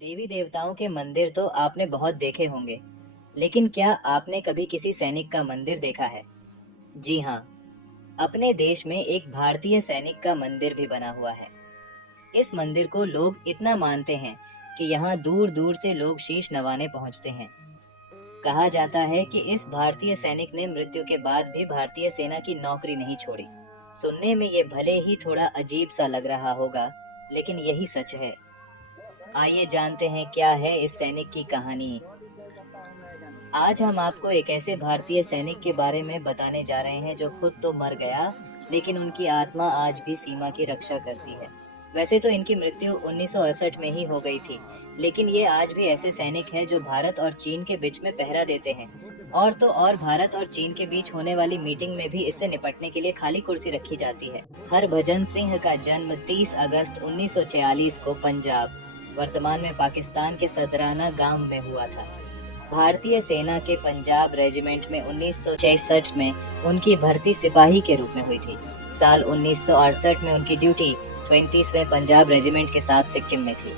देवी देवताओं के मंदिर तो आपने बहुत देखे होंगे, लेकिन क्या आपने कभी किसी सैनिक का मंदिर देखा है? जी हाँ, अपने देश में एक भारतीय सैनिक का मंदिर भी बना हुआ है। इस मंदिर को लोग इतना मानते हैं कि यहाँ दूर दूर से लोग शीश नवाने पहुँचते हैं। कहा जाता है कि इस भारतीय सैनिक ने मृत्यु के बाद भी भारतीय सेना की नौकरी नहीं छोड़ी। सुनने में ये भले ही थोड़ा अजीब सा लग रहा होगा, लेकिन यही सच है। आइए जानते हैं क्या है इस सैनिक की कहानी। आज हम आपको एक ऐसे भारतीय सैनिक के बारे में बताने जा रहे हैं जो खुद तो मर गया, लेकिन उनकी आत्मा आज भी सीमा की रक्षा करती है। वैसे तो इनकी मृत्यु 1968 में ही हो गई थी, लेकिन ये आज भी ऐसे सैनिक हैं जो भारत और चीन के बीच में पहरा देते हैं। और तो और भारत और चीन के बीच होने वाली मीटिंग में भी इससे निपटने के लिए खाली कुर्सी रखी जाती है। हरभजन सिंह का जन्म 30 अगस्त 1946 को पंजाब, वर्तमान में पाकिस्तान के सदराना गांव में हुआ था। भारतीय सेना के पंजाब रेजिमेंट में 1966 में उनकी भर्ती सिपाही के रूप में हुई थी। साल 1968 में उनकी ड्यूटी 20वें पंजाब रेजिमेंट के साथ सिक्किम में थी।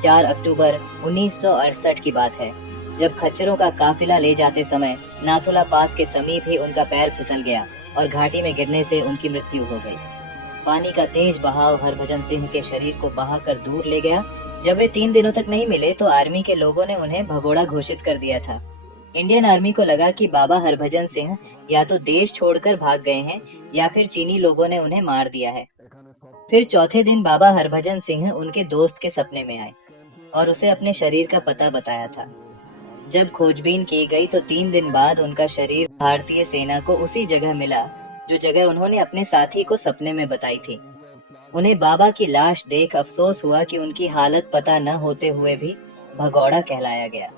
4 अक्टूबर 1968 की बात है, जब खच्चरों का काफिला ले जाते समय नाथुला पास के समीप ही उनका पैर फिसल गया और घाटी में गिरने से उनकी मृत्यु हो गई। पानी का तेज बहाव हरभजन सिंह के शरीर को बहाकर दूर ले गया। जब वे 3 दिनों तक नहीं मिले तो आर्मी के लोगों ने उन्हें भगोड़ा घोषित कर दिया था। इंडियन आर्मी को लगा कि बाबा हरभजन सिंह या तो देश छोड़कर भाग गए हैं या फिर चीनी लोगों ने उन्हें मार दिया है। फिर चौथे दिन बाबा हरभजन सिंह उनके दोस्त के सपने में आए और उसे अपने शरीर का पता बताया था। जब खोजबीन की गई तो 3 दिन बाद उनका शरीर भारतीय सेना को उसी जगह मिला जो जगह उन्होंने अपने साथी को सपने में बताई थी। उन्हें बाबा की लाश देख अफसोस हुआ कि उनकी हालत पता न होते हुए भी भगौड़ा कहलाया गया।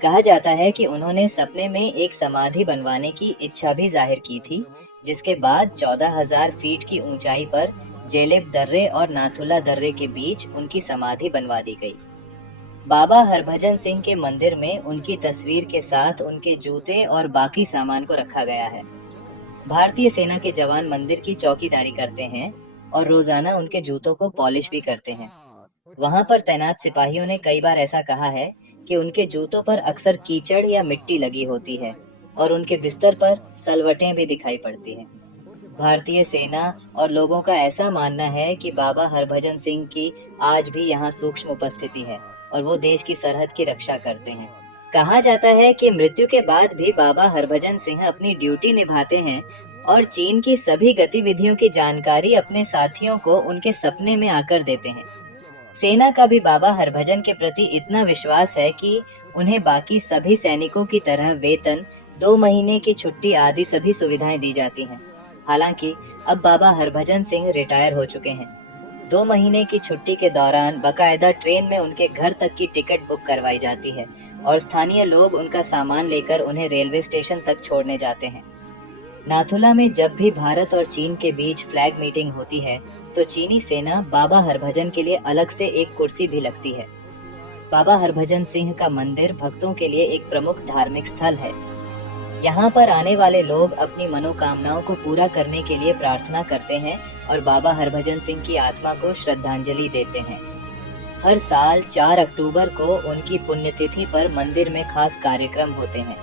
कहा जाता है कि उन्होंने सपने में एक समाधि बनवाने की इच्छा भी जाहिर की थी, जिसके बाद 14,000 फीट की ऊंचाई पर जेलिब दर्रे और नाथुला दर्रे के बीच उनकी समाधि बनवा दी गई। बाबा हरभजन सिंह के मंदिर में उनकी तस्वीर के साथ उनके जूते और बाकी सामान को रखा गया है। भारतीय सेना के जवान मंदिर की चौकीदारी करते हैं और रोजाना उनके जूतों को पॉलिश भी करते हैं। वहां पर तैनात सिपाहियों ने कई बार ऐसा कहा है कि उनके जूतों पर अक्सर कीचड़ या मिट्टी लगी होती है और उनके बिस्तर पर सलवटें भी दिखाई पड़ती हैं। भारतीय सेना और लोगों का ऐसा मानना है कि बाबा हरभजन सिंह की आज भी यहाँ सूक्ष्म उपस्थिति है और वो देश की सरहद की रक्षा करते हैं। कहा जाता है कि मृत्यु के बाद भी बाबा हरभजन सिंह अपनी ड्यूटी निभाते हैं और चीन की सभी गतिविधियों की जानकारी अपने साथियों को उनके सपने में आकर देते हैं। सेना का भी बाबा हरभजन के प्रति इतना विश्वास है कि उन्हें बाकी सभी सैनिकों की तरह वेतन, 2 महीने की छुट्टी आदि सभी सुविधाएं दी जाती हैं। हालांकि अब बाबा हरभजन सिंह रिटायर हो चुके हैं। 2 महीने की छुट्टी के दौरान बकायदा ट्रेन में उनके घर तक की टिकट बुक करवाई जाती है और स्थानीय लोग उनका सामान लेकर उन्हें रेलवे स्टेशन तक छोड़ने जाते हैं। नाथुला में जब भी भारत और चीन के बीच फ्लैग मीटिंग होती है तो चीनी सेना बाबा हरभजन के लिए अलग से एक कुर्सी भी लगती है। बाबा हरभजन सिंह का मंदिर भक्तों के लिए एक प्रमुख धार्मिक स्थल है। यहाँ पर आने वाले लोग अपनी मनोकामनाओं को पूरा करने के लिए प्रार्थना करते हैं और बाबा हरभजन सिंह की आत्मा को श्रद्धांजलि देते हैं। हर साल 4 अक्टूबर को उनकी पुण्यतिथि पर मंदिर में खास कार्यक्रम होते हैं।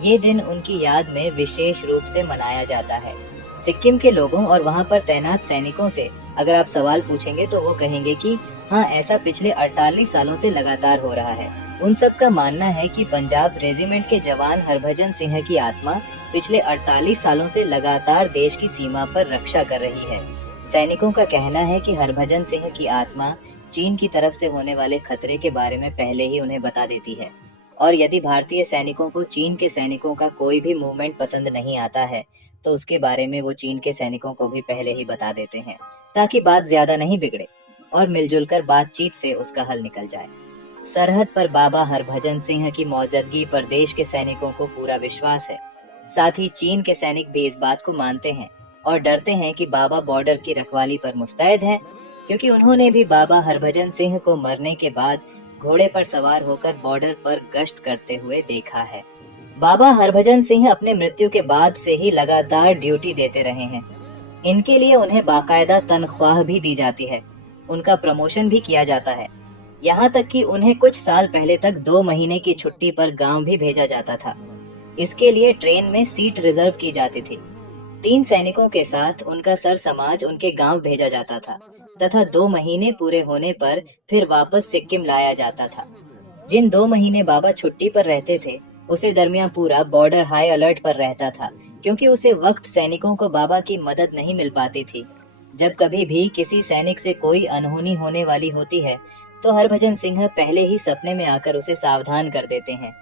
ये दिन उनकी याद में विशेष रूप से मनाया जाता है। सिक्किम के लोगों और वहाँ पर तैनात सैनिकों से अगर आप सवाल पूछेंगे तो वो कहेंगे कि हाँ, ऐसा पिछले 48 सालों से लगातार हो रहा है। उन सब का मानना है कि पंजाब रेजिमेंट के जवान हरभजन सिंह की आत्मा पिछले 48 सालों से लगातार देश की सीमा पर रक्षा कर रही है। सैनिकों का कहना है कि हरभजन सिंह की आत्मा चीन की तरफ से होने वाले खतरे के बारे में पहले ही उन्हें बता देती है और यदि भारतीय सैनिकों को चीन के सैनिकों का कोई भी मूवमेंट पसंद नहीं आता है तो उसके बारे में वो चीन के सैनिकों को भी पहले ही बता देते हैं, ताकि बात ज्यादा नहीं बिगड़े और मिलजुल कर बातचीत से उसका हल निकल जाए। सरहद पर बाबा हरभजन सिंह की मौजूदगी पर देश के सैनिकों को पूरा विश्वास है। साथ ही चीन के सैनिक भी इस बात को मानते हैं और डरते हैं कि बाबा बॉर्डर की रखवाली पर मुस्तैद हैं, क्योंकि उन्होंने भी बाबा हरभजन सिंह को मरने के बाद घोड़े पर सवार होकर बॉर्डर पर गश्त करते हुए देखा है। बाबा हरभजन सिंह अपने मृत्यु के बाद से ही लगातार ड्यूटी देते रहे हैं। इनके लिए उन्हें बाकायदा तनख्वाह भी दी जाती है। उनका प्रमोशन भी किया जाता है। यहाँ तक कि उन्हें कुछ साल पहले तक 2 महीने की छुट्टी पर गांव भी भेजा जाता था। इसके लिए ट्रेन में सीट रिजर्व की जाती थी। 3 सैनिकों के साथ उनका सर समाज उनके गांव भेजा जाता था तथा 2 महीने पूरे होने पर फिर वापस सिक्किम लाया जाता था। जिन 2 महीने बाबा छुट्टी पर रहते थे, उसे दरमियान पूरा बॉर्डर हाई अलर्ट पर रहता था, क्योंकि उसे वक्त सैनिकों को बाबा की मदद नहीं मिल पाती थी। जब कभी भी किसी सैनिक से कोई अनहोनी होने वाली होती है, तो हरभजन सिंह पहले ही सपने में आकर उसे सावधान कर देते हैं।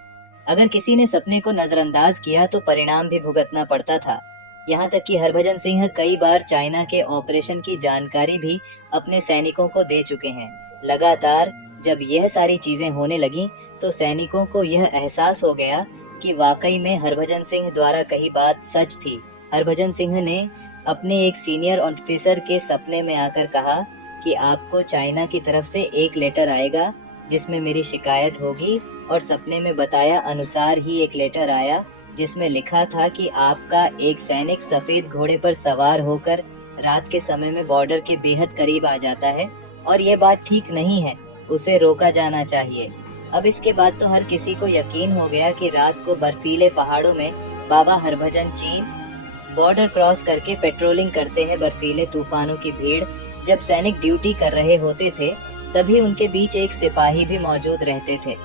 अगर किसी ने सपने को नजरअंदाज किया तो परिणाम भी भुगतना पड़ता था। यहाँ तक कि हरभजन सिंह कई बार चाइना के ऑपरेशन की जानकारी भी अपने सैनिकों को दे चुके हैं। लगातार जब यह सारी चीजें होने लगी, तो सैनिकों को यह एहसास हो गया कि वाकई में हरभजन सिंह द्वारा कही बात सच थी। हरभजन सिंह ने अपने एक सीनियर ऑफिसर के सपने में आकर कहा कि आपको चाइना की तरफ से एक लेटर आएगा जिसमें मेरी शिकायत होगी, और सपने में बताया अनुसार ही एक लेटर आया जिसमें लिखा था कि आपका एक सैनिक सफेद घोड़े पर सवार होकर रात के समय में बॉर्डर के बेहद करीब आ जाता है और यह बात ठीक नहीं है, उसे रोका जाना चाहिए। अब इसके बाद तो हर किसी को यकीन हो गया कि रात को बर्फीले पहाड़ों में बाबा हरभजन चीन बॉर्डर क्रॉस करके पेट्रोलिंग करते हैं। बर्फीले तूफानों की भीड़ जब सैनिक ड्यूटी कर रहे होते थे, तभी उनके बीच एक सिपाही भी मौजूद रहते थे,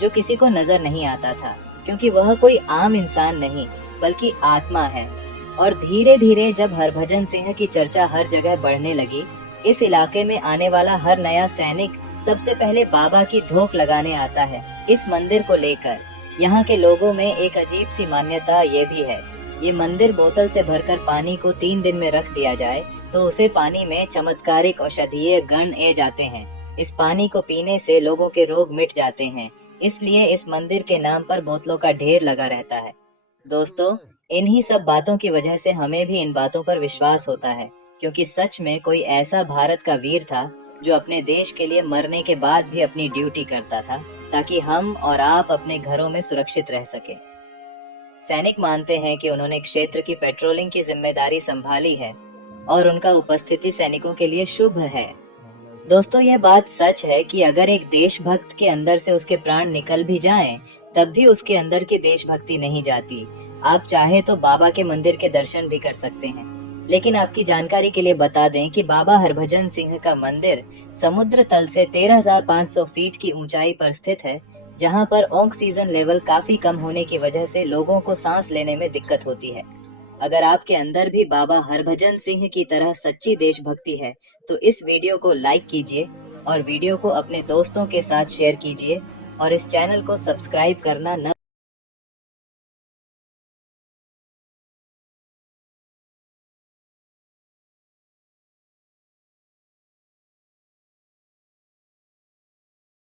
जो किसी को नजर नहीं आता था, क्योंकि वह कोई आम इंसान नहीं बल्कि आत्मा है। और धीरे धीरे जब हरभजन सिंह की चर्चा हर जगह बढ़ने लगी, इस इलाके में आने वाला हर नया सैनिक सबसे पहले बाबा की धोख लगाने आता है। इस मंदिर को लेकर यहाँ के लोगों में एक अजीब सी मान्यता ये भी है, ये मंदिर बोतल से भरकर पानी को 3 दिन में रख दिया जाए तो उसे पानी में चमत्कारिक औषधीय गुण ए जाते हैं। इस पानी को पीने से लोगों के रोग मिट जाते हैं, इसलिए इस मंदिर के नाम पर बोतलों का ढेर लगा रहता है। दोस्तों, इन्हीं सब बातों की वजह से हमें भी इन बातों पर विश्वास होता है, क्योंकि सच में कोई ऐसा भारत का वीर था जो अपने देश के लिए मरने के बाद भी अपनी ड्यूटी करता था, ताकि हम और आप अपने घरों में सुरक्षित रह सके। सैनिक मानते हैं कि उन्होंने क्षेत्र की पेट्रोलिंग की जिम्मेदारी संभाली है और उनका उपस्थिति सैनिकों के लिए शुभ है। दोस्तों, यह बात सच है कि अगर एक देशभक्त के अंदर से उसके प्राण निकल भी जाएं, तब भी उसके अंदर की देशभक्ति नहीं जाती। आप चाहे तो बाबा के मंदिर के दर्शन भी कर सकते हैं, लेकिन आपकी जानकारी के लिए बता दें कि बाबा हरभजन सिंह का मंदिर समुद्र तल से 13,500 फीट की ऊंचाई पर स्थित है, जहां पर ऑक्सीजन लेवल काफी कम होने की वजह से लोगों को सांस लेने में दिक्कत होती है। अगर आपके अंदर भी बाबा हरभजन सिंह की तरह सच्ची देशभक्ति है, तो इस वीडियो को लाइक कीजिए और वीडियो को अपने दोस्तों के साथ शेयर कीजिए और इस चैनल को सब्सक्राइब करना न